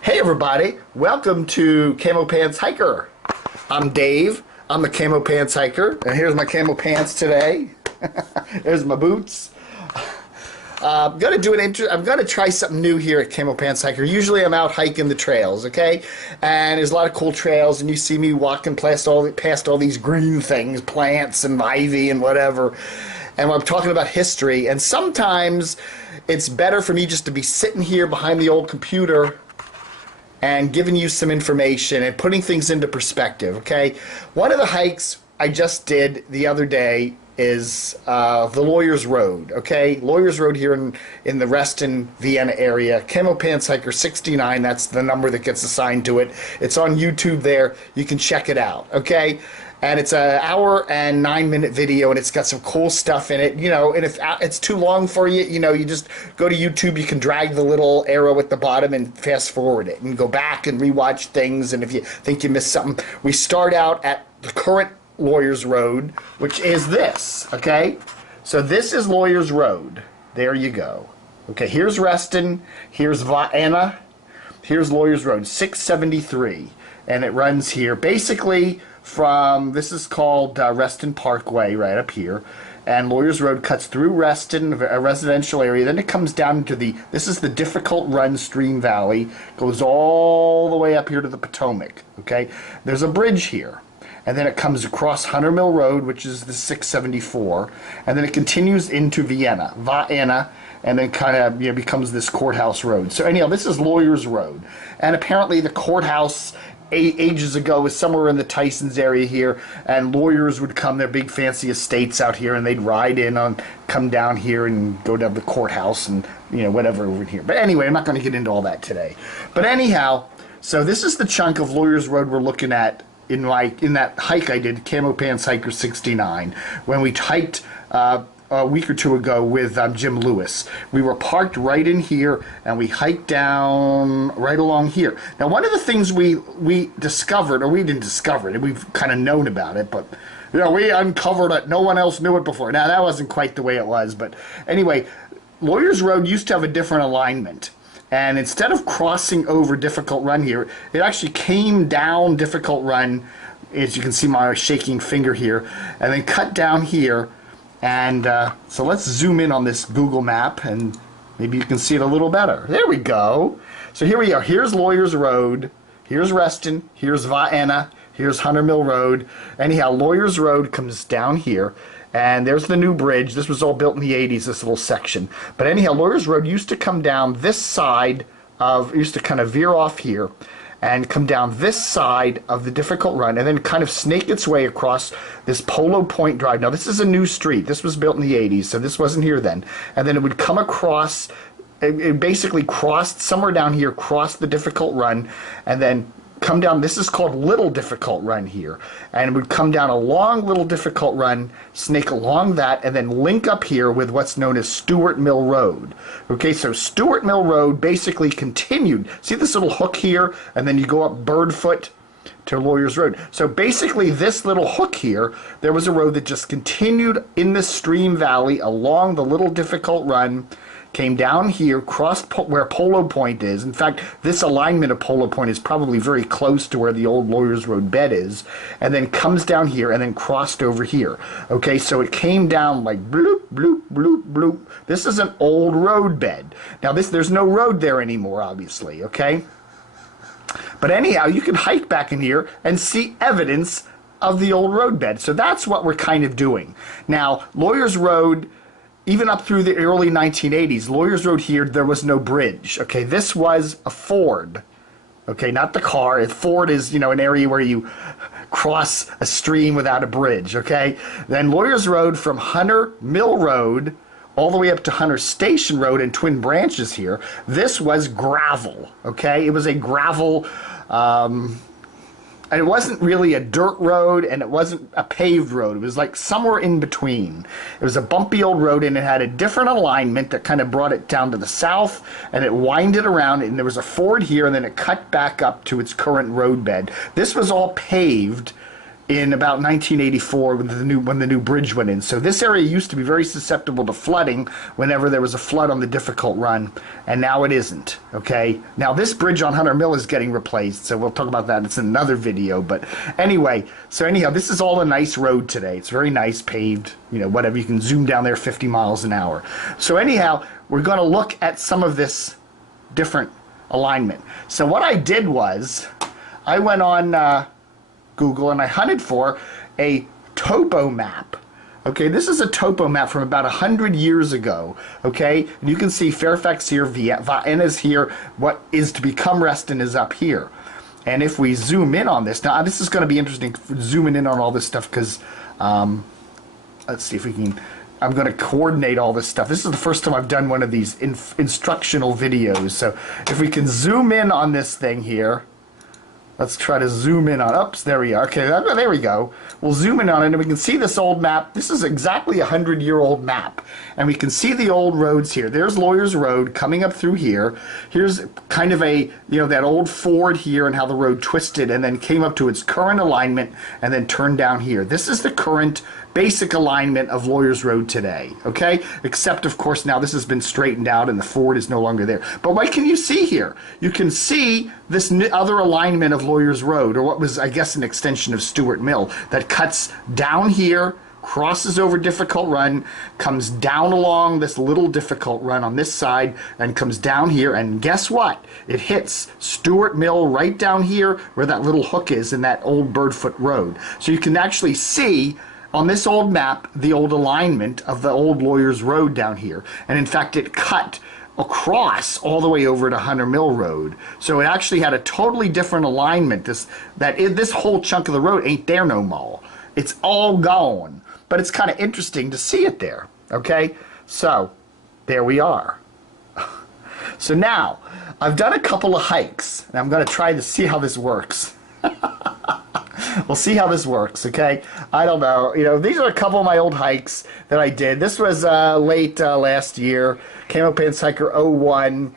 Hey everybody, welcome to Camo Pants Hiker. I'm Dave, I'm the Camo Pants Hiker, and here's my camo pants today. There's my boots. I'm gonna try something new here at Camo Pants Hiker. Usually I'm out hiking the trails, okay? And there's a lot of cool trails, and you see me walking past all these green things, plants and ivy and whatever. And I'm talking about history, and sometimes it's better for me just to be sitting here behind the old computer and giving you some information and putting things into perspective, okay? One of the hikes I just did the other day is the Lawyers Road, okay? Lawyers Road here in the Reston, Vienna area. CamoPantsHiker71, that's the number that gets assigned to it. It's on YouTube there. You can check it out, okay? And it's an hour and 9-minute video, and it's got some cool stuff in it, you know. And if it's too long for you, you know, you just go to YouTube. You can drag the little arrow at the bottom and fast forward it and go back and rewatch things. And if you think you missed something, we start out at the current Lawyers Road, which is this, okay? So this is Lawyers Road. There you go. Okay, here's Reston, here's Vienna, here's Lawyers Road, 673, and it runs here basically from, this is called Reston Parkway right up here, and Lawyers Road cuts through Reston, a residential area. Then it comes down to this is the Difficult Run Stream Valley, goes all the way up here to the Potomac, okay? There's a bridge here, and then it comes across Stuart Mill Road, which is the 674, and then it continues into Vienna, and then kind of, you know, becomes this courthouse road. So anyhow, this is Lawyers Road, and apparently the courthouse ages ago was somewhere in the Tysons area here, and lawyers would come, their big fancy estates out here, and they'd ride in on, come down here and go to the courthouse and, you know, whatever over here. But anyway, I'm not going to get into all that today. But anyhow, so this is the chunk of Lawyers Road we're looking at in that hike I did, Camo Pants Hiker 69, when we hiked a week or two ago with Jim Lewis. We were parked right in here, and we hiked down right along here. Now, one of the things we discovered, or we didn't discover it, we've kind of known about it, but you know, we uncovered it. No one else knew it before. Now, that wasn't quite the way it was, but anyway, Lawyers Road used to have a different alignment. And instead of crossing over Difficult Run here, it actually came down Difficult Run, as you can see my shaking finger here, and then cut down here. And so let's zoom in on this Google map, and maybe you can see it a little better. There we go. So here we are. Here's Lawyers Road. Here's Reston. Here's Vienna. Here's Stuart Mill Road. Anyhow, Lawyers Road comes down here, and there's the new bridge. This was all built in the 80s, this little section. But anyhow, Lawyers Road used to come down this side of, used to kind of veer off here and come down this side of the Difficult Run, and then kind of snake its way across this Polo Point Drive. Now, this is a new street. This was built in the 80s, so this wasn't here then. And then it would come across, it basically crossed somewhere down here, crossed the Difficult Run, and then come down. This is called Little Difficult Run here, and it would come down a long Little Difficult Run, snake along that, and then link up here with what's known as Stuart Mill Road. Okay, so Stuart Mill Road basically continued. See this little hook here, and then you go up Birdfoot to Lawyers Road. So basically this little hook here, there was a road that just continued in this stream valley along the Little Difficult Run, came down here, crossed where Polo Point is. In fact, this alignment of Polo Point is probably very close to where the old Lawyers Road bed is, and then comes down here and then crossed over here. Okay, so it came down like bloop, bloop, bloop, bloop. This is an old road bed. Now there's no road there anymore, obviously, okay? But anyhow, you can hike back in here and see evidence of the old road bed. So that's what we're kind of doing. Now, Lawyers Road, even up through the early 1980s, Lawyers Road here, there was no bridge. Okay, this was a ford. Okay, not the car. A ford is, you know, an area where you cross a stream without a bridge. Okay, then Lawyers Road from Stuart Mill Road all the way up to Hunter Station Road and Twin Branches here, this was gravel. Okay, it was a gravel. And it wasn't really a dirt road, and it wasn't a paved road. It was like somewhere in between. It was a bumpy old road, and it had a different alignment that kind of brought it down to the south, and it winded around, and there was a ford here, and then it cut back up to its current road bed. This was all paved in about 1984 when the new bridge went in. So this area used to be very susceptible to flooding whenever there was a flood on the difficult run, and now it isn't. Okay, now this bridge on Hunter Mill is getting replaced, so we'll talk about that. It's in another video. But anyway, so anyhow, this is all a nice road today. It's very nice, paved, you know, whatever. You can zoom down there 50 miles an hour. So anyhow, we're going to look at some of this different alignment. So what I did was I went on Google and I hunted for a topo map. Okay, this is a topo map from about 100 years ago. Okay, and you can see Fairfax here, Vienna is here, what is to become Reston is up here. And if we zoom in on this, now this is going to be interesting, zooming in on all this stuff, because let's see if we can, I'm going to coordinate all this stuff. This is the first time I've done one of these instructional videos. So if we can zoom in on this thing here, let's try to zoom in on, oops, there we are. Okay, there we go. We'll zoom in on it and we can see this old map. This is exactly a 100-year-old map. And we can see the old roads here. There's Lawyers Road coming up through here. Here's kind of a, you know, that old ford here and how the road twisted and then came up to its current alignment and then turned down here. This is the current basic alignment of Lawyers Road today, okay? Except, of course, now this has been straightened out and the ford is no longer there. But what can you see here? You can see this other alignment of Lawyers Road, or what was, I guess, an extension of Stuart Mill, that cuts down here, crosses over Difficult Run, comes down along this little Difficult Run on this side, and comes down here, and guess what? It hits Stuart Mill right down here where that little hook is in that old Birdfoot Road. So you can actually see on this old map the old alignment of the old Lawyers Road down here. And in fact, it cut across all the way over to Hunter Mill Road. So it actually had a totally different alignment. This whole chunk of the road ain't there no more. It's all gone. But it's kind of interesting to see it there. Okay? So there we are. So now, I've done a couple of hikes, and I'm going to try to see how this works. We'll see how this works, okay? I don't know. You know, these are a couple of my old hikes that I did. This was late last year, CamoPantsHiker71,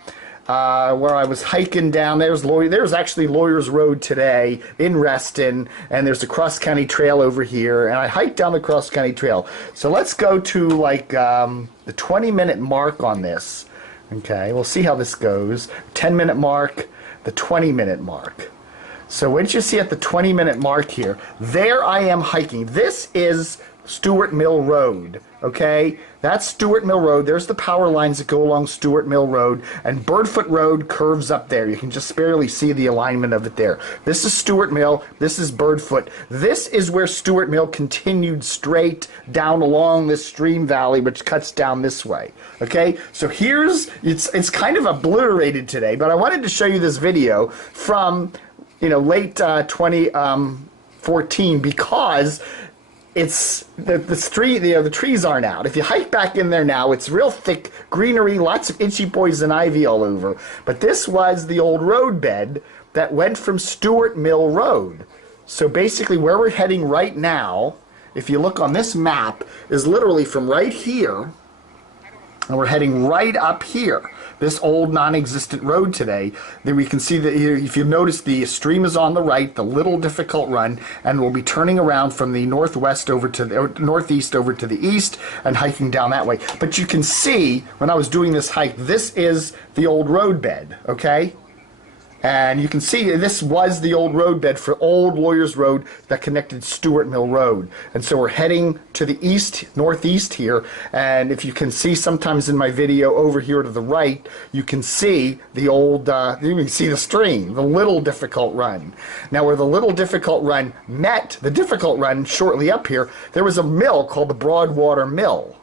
where I was hiking down. There's actually Lawyers Road today in Reston, and there's a cross-county trail over here, and I hiked down the cross-county trail. So let's go to, like, the 20-minute mark on this. Okay, we'll see how this goes. 10-minute mark, the 20-minute mark. So what did you see at the 20-minute mark here? There I am hiking. This is Stuart Mill Road, okay? That's Stuart Mill Road. There's the power lines that go along Stuart Mill Road, and Birdfoot Road curves up there. You can just barely see the alignment of it there. This is Stuart Mill. This is Birdfoot. This is where Stuart Mill continued straight down along this stream valley, which cuts down this way, okay? So it's kind of obliterated today, but I wanted to show you this video from, you know, late 2014, because it's the trees aren't out. If you hike back in there now, it's real thick greenery, lots of itchy poison ivy all over. But this was the old roadbed that went from Stuart Mill Road. So basically where we're heading right now, if you look on this map, is literally from right here, and we're heading right up here. This old non-existent road today, then we can see that if you notice, the stream is on the right, the little Difficult Run, and we'll be turning around from the northwest over to the northeast over to the east and hiking down that way. But you can see when I was doing this hike, this is the old roadbed, okay? And you can see this was the old roadbed for old Lawyers Road that connected Stuart Mill Road. And so we're heading to the east, northeast here. And if you can see sometimes in my video over here to the right, you can see the old, you can see the stream, the Little Difficult Run. Now where the Little Difficult Run met the Difficult Run shortly up here, there was a mill called the Broadwater Mill.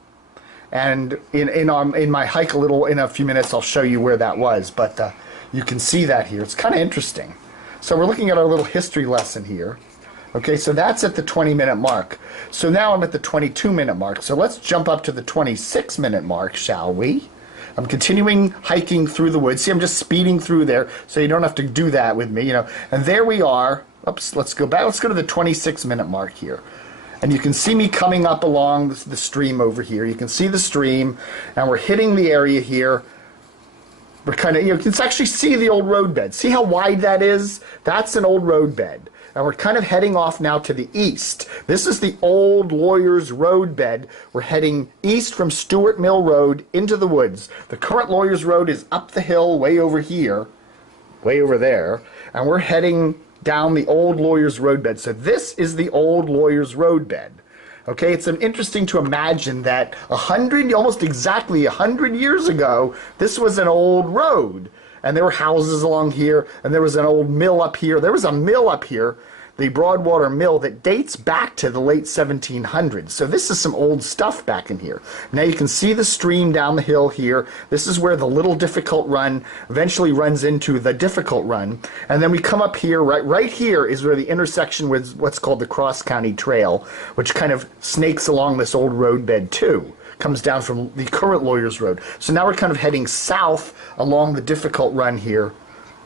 And in my hike in a few minutes, I'll show you where that was. But you can see that here. It's kind of interesting. So we're looking at our little history lesson here. Okay, so that's at the 20-minute mark. So now I'm at the 22-minute mark. So let's jump up to the 26-minute mark, shall we? I'm continuing hiking through the woods. See, I'm just speeding through there, so you don't have to do that with me, you know. And there we are. Oops, let's go back. Let's go to the 26-minute mark here. And you can see me coming up along the stream over here. You can see the stream, and we're hitting the area here. We're kind of, you can actually see the old roadbed. See how wide that is? That's an old roadbed. and we're kind of heading off now to the east. This is the old Lawyers Road bed. We're heading east from Stuart Mill Road into the woods. The current Lawyers Road is up the hill way over here, way over there, and we're heading down the old Lawyers Road bed. So this is the old Lawyers Road bed. Okay, it's interesting to imagine that almost exactly 100 years ago, this was an old road. And there were houses along here, and there was an old mill up here. There was a mill up here, the Broadwater Mill, that dates back to the late 1700s. So this is some old stuff back in here. Now you can see the stream down the hill here. This is where the Little Difficult Run eventually runs into the Difficult Run. And then we come up here, right here is where the intersection with what's called the Cross County Trail, which kind of snakes along this old roadbed too. Comes down from the current Lawyers Road. So now we're kind of heading south along the Difficult Run here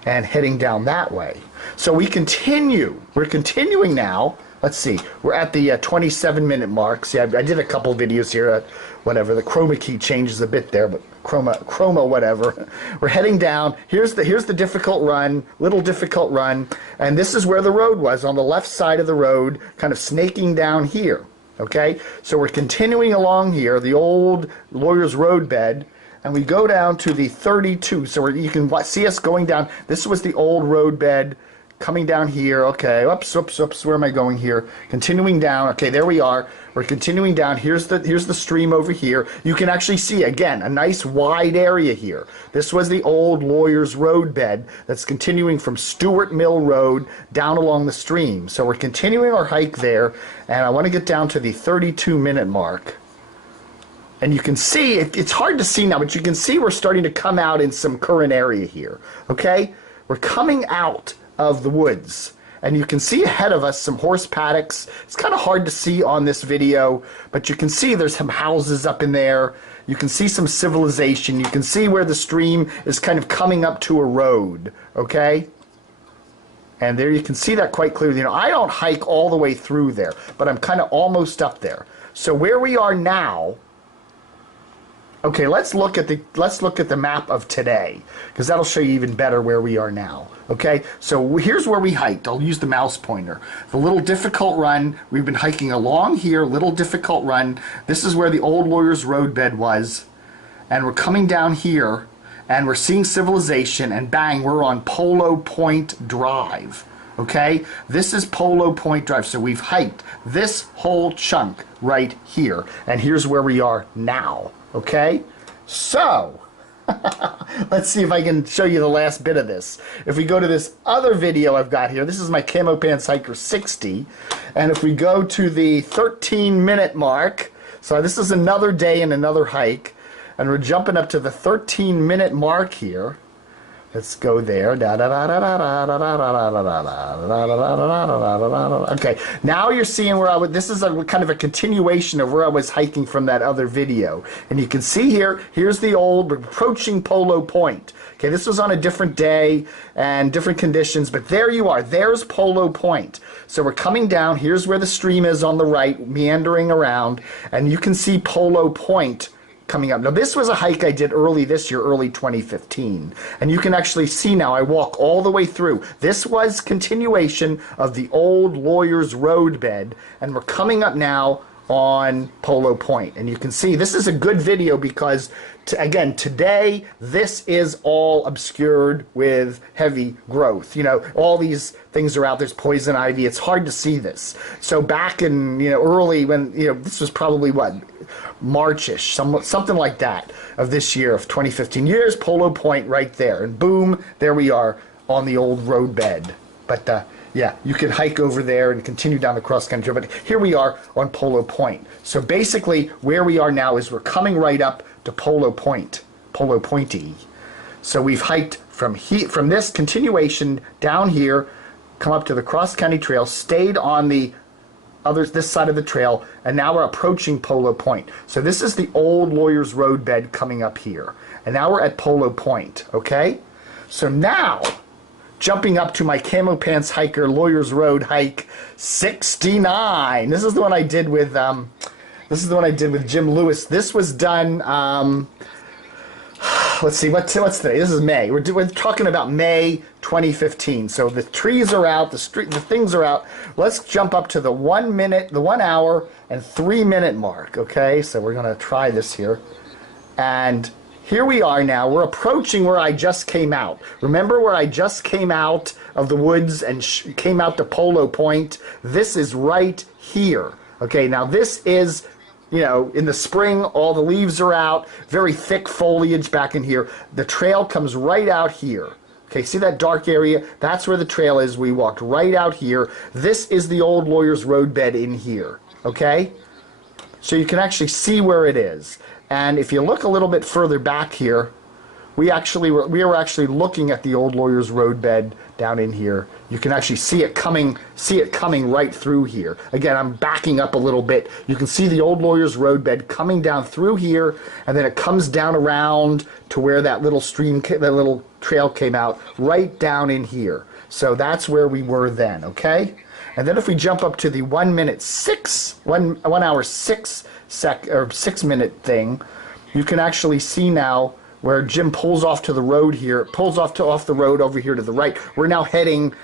and heading down that way. So we continue. We're continuing now. Let's see. We're at the 27-minute mark. See, I did a couple videos here. Whatever. The chroma key changes a bit there, but chroma whatever. We're heading down. Here's the Difficult Run, Little Difficult Run, and this is where the road was, on the left side of the road, kind of snaking down here. Okay, so we're continuing along here, the old Lawyers Road bed, and we go down to the 32. So you can see us going down. This was the old road bed coming down here. Okay, oops, where am I going here? Continuing down. Okay, there we are. We're continuing down. Here's the stream over here. You can actually see, again, a nice wide area here. This was the old Lawyers Road bed that's continuing from Stuart Mill Road down along the stream. So we're continuing our hike there, and I want to get down to the 32-minute mark. And you can see, it's hard to see now, but you can see we're starting to come out in some current area here. Okay? We're coming out of the woods. And you can see ahead of us some horse paddocks. It's kind of hard to see on this video, but you can see there's some houses up in there. You can see some civilization. You can see where the stream is kind of coming up to a road, okay? And there you can see that quite clearly. You know, I don't hike all the way through there, but I'm kind of almost up there. So where we are now, okay, let's look at the map of today, because that'll show you even better where we are now. Okay, so here's where we hiked. I'll use the mouse pointer. The Little Difficult Run, we've been hiking along here, Little Difficult Run. This is where the old Lawyers Road bed was. And we're coming down here, and we're seeing civilization, and bang, we're on Polo Point Drive. Okay, this is Polo Point Drive. So we've hiked this whole chunk right here. And here's where we are now. Okay, so let's see if I can show you the last bit of this. If we go to this other video I've got here, this is my CamoPantsHiker60, and if we go to the 13-minute mark, so this is another day and another hike, and we're jumping up to the 13-minute mark here. Let's go there. Okay, now you're seeing where I was. This is a kind of a continuation of where I was hiking from that other video. And you can see here, here's the old, we're approaching Polo Point. Okay, this was on a different day and different conditions, but there you are. There's Polo Point. So we're coming down. Here's where the stream is on the right, meandering around, and you can see Polo Point coming up. Now this was a hike I did early this year, early 2015, and you can actually see now I walk all the way through. This was continuation of the old Lawyers Road bed, and we're coming up now on Polo Point, and you can see this is a good video because again, today this is all obscured with heavy growth. You know, all these things are out. There's poison ivy. It's hard to see this. So back in, you know, early when, you know, this was probably what, March-ish, something like that of this year of 2015. Here's Polo Point right there, and boom, there we are on the old road bed. But yeah, you can hike over there and continue down the cross country. But here we are on Polo Point. So basically, where we are now is we're coming right up to Polo Point, Polo Pointy. So we've hiked from this continuation down here, come up to the Cross County Trail, stayed on the this side of the trail, and now we're approaching Polo Point. So this is the old Lawyers Road bed coming up here, and now we're at Polo Point. Okay, so now jumping up to my Camo Pants Hiker Lawyers Road hike 69. This is the one I did with Jim Lewis. This was done let's see, what's today? This is May. We're talking about May 2015. So the trees are out, the things are out. Let's jump up to the 1 minute, the 1 hour and 3 minute mark. Okay, so we're gonna try this here, and here we are now. We're approaching where I just came out. Remember where I just came out of the woods and came out to Polo Point? This is right here. Okay, now this is, you know, in the spring, all the leaves are out, very thick foliage back in here. The trail comes right out here. Okay, see that dark area? That's where the trail is. We walked right out here. This is the old Lawyers Roadbed in here. Okay? So you can actually see where it is. And if you look a little bit further back here, we were actually looking at the old Lawyers Roadbed down in here. You can actually see it coming right through here. Again, I'm backing up a little bit. You can see the old Lawyers Roadbed coming down through here, and then it comes down around to where that little stream, that little trail came out, right down in here. So that's where we were then, okay? And then if we jump up to the 1 hour 6 minute thing, you can actually see now where Jim pulls off to the road here, pulls off the road over here to the right. We're now heading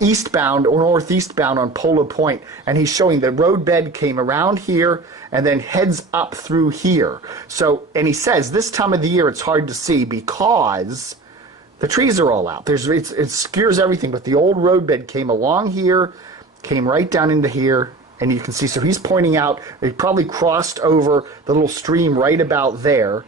eastbound or northeastbound on Polo Point, and he's showing the roadbed came around here and then heads up through here. So, and he says this time of the year it's hard to see because the trees are all out. It obscures everything, but the old roadbed came along here, came right down into here, and you can see, so he's pointing out, they probably crossed over the little stream right about there,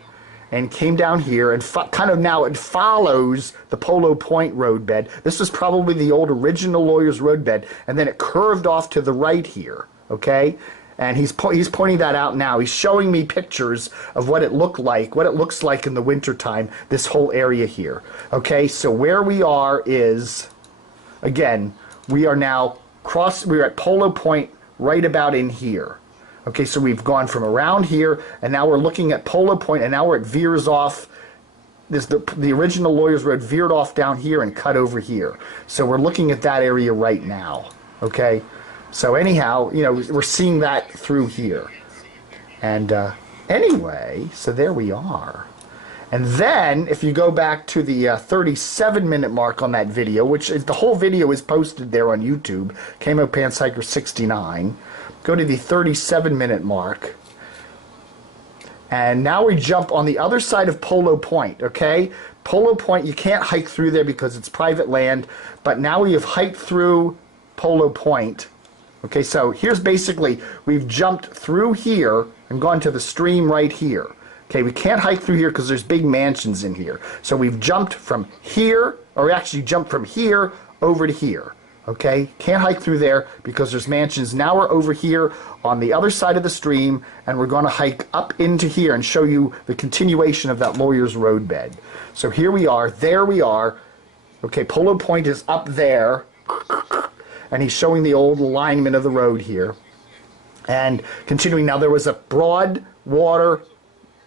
and came down here, and kind of now it follows the Polo Point roadbed. This was probably the old original Lawyers Roadbed, and then it curved off to the right here, okay? And he's pointing that out now. He's showing me pictures of what it looked like, what it looks like in the wintertime, this whole area here. Okay, so where we are is, again, we are now we're at Polo Point right about in here. Okay, so we've gone from around here, and now we're looking at Polo Point, and now where it veers off, the original Lawyers Road veered off down here and cut over here. So we're looking at that area right now, okay? So anyhow, you know, we're seeing that through here. And anyway, so there we are. And then, if you go back to the 37-minute mark on that video, which is, the whole video is posted there on YouTube, CamoPantsHiker69, go to the 37-minute mark. And now we jump on the other side of Polo Point, okay? Polo Point, you can't hike through there because it's private land, but now we have hiked through Polo Point. Okay, so here's basically, we've jumped through here and gone to the stream right here. Okay, we can't hike through here because there's big mansions in here. So we've jumped from here, or actually jumped from here over to here. Okay, can't hike through there because there's mansions. Now we're over here on the other side of the stream, and we're going to hike up into here and show you the continuation of that Lawyers Roadbed. So here we are, there we are. Okay, Polo Point is up there, and he's showing the old alignment of the road here. And continuing, now there was a Broadwater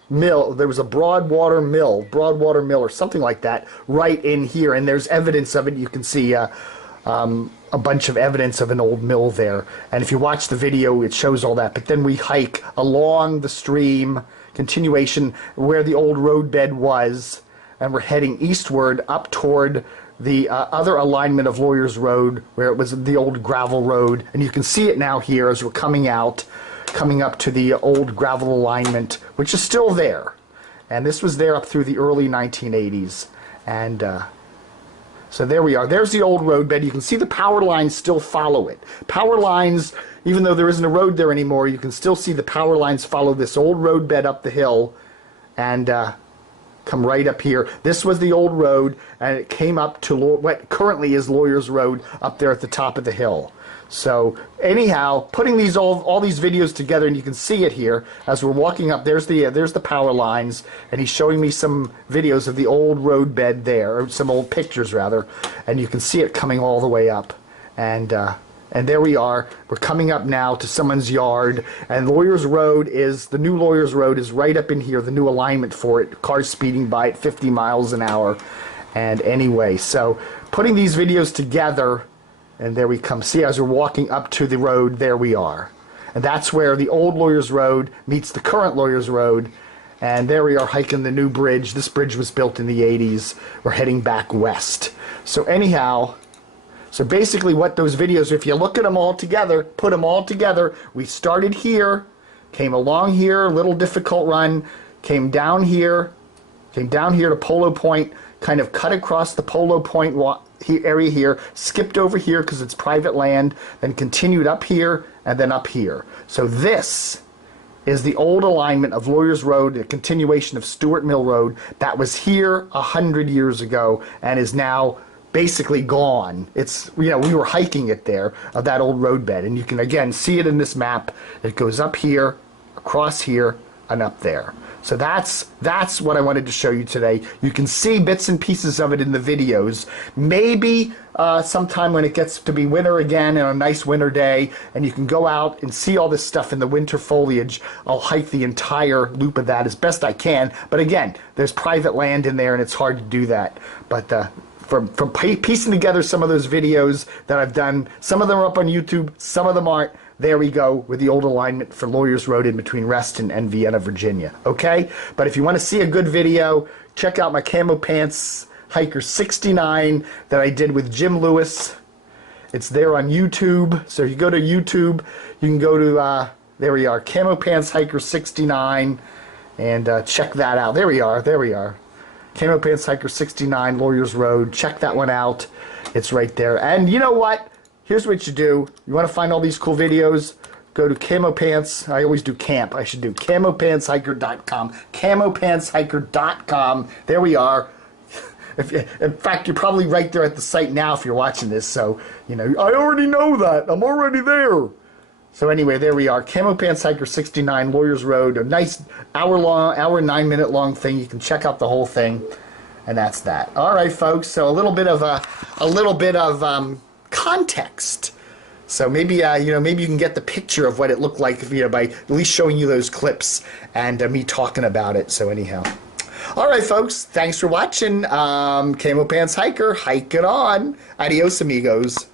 Mill, Broadwater Mill or something like that right in here, and there's evidence of it. You can see a bunch of evidence of an old mill there, and if you watch the video it shows all that. But then we hike along the stream, continuation where the old roadbed was, and we're heading eastward up toward the other alignment of Lawyers Road, where it was the old gravel road, and you can see it now here as we're coming up to the old gravel alignment, which is still there. And this was there up through the early 1980s. And so there we are. There's the old roadbed. You can see the power lines still follow it. Power lines, even though there isn't a road there anymore, you can still see the power lines follow this old roadbed up the hill and come right up here. This was the old road, and it came up to what currently is Lawyers Road up there at the top of the hill. So anyhow, putting all these videos together, and you can see it here as we're walking up. There's the power lines, and he's showing me some videos of the old roadbed there, or some old pictures rather, and you can see it coming all the way up. And there we are. We're coming up now to someone's yard, and Lawyers Road is, the new Lawyers Road is right up in here, the new alignment for it, cars speeding by at 50 miles an hour. And anyway, so putting these videos together, and there we come. See, as we're walking up to the road, there we are. And that's where the old Lawyers Road meets the current Lawyers Road. And there we are hiking the new bridge. This bridge was built in the 80s. We're heading back west. So anyhow, so basically what those videos, if you look at them all together, put them all together, we started here, came along here, a little difficult run, came down here to Polo Point, kind of cut across the Polo Point area here, skipped over here because it's private land, then continued up here, and then up here. So this is the old alignment of Lawyers Road, a continuation of Stuart Mill Road that was here 100 years ago and is now basically gone. It's, you know, we were hiking it there, of that old roadbed, and you can again see it in this map. It goes up here, across here, and up there. So that's what I wanted to show you today. You can see bits and pieces of it in the videos. Maybe sometime when it gets to be winter again on a nice winter day and you can go out and see all this stuff in the winter foliage, I'll hike the entire loop of that as best I can. But again, there's private land in there and it's hard to do that. But from piecing together some of those videos that I've done, some of them are up on YouTube, some of them aren't. There we go with the old alignment for Lawyers Road in between Reston and Vienna, Virginia. Okay? But if you want to see a good video, check out my CamoPantsHiker69 that I did with Jim Lewis. It's there on YouTube. So if you go to YouTube, you can go to, there we are, CamoPantsHiker69, and check that out. There we are. CamoPantsHiker69, Lawyers Road. Check that one out. It's right there. And you know what? Here's what you do. You want to find all these cool videos? Go to CamoPants. I always do camp. I should do CamoPantsHiker.com. CamoPantsHiker.com. There we are. In fact, you're probably right there at the site now if you're watching this. So, you know, I already know that. I'm already there. So anyway, there we are. CamoPantsHiker69, Lawyers Road. A nice hour 9-minute long thing. You can check out the whole thing. And that's that. All right, folks. So a little bit of context. So maybe you know, maybe you can get the picture of what it looked like, you know, by at least showing you those clips and me talking about it. So anyhow, all right, folks, thanks for watching. Camo Pants Hiker, hike it on. Adios, amigos.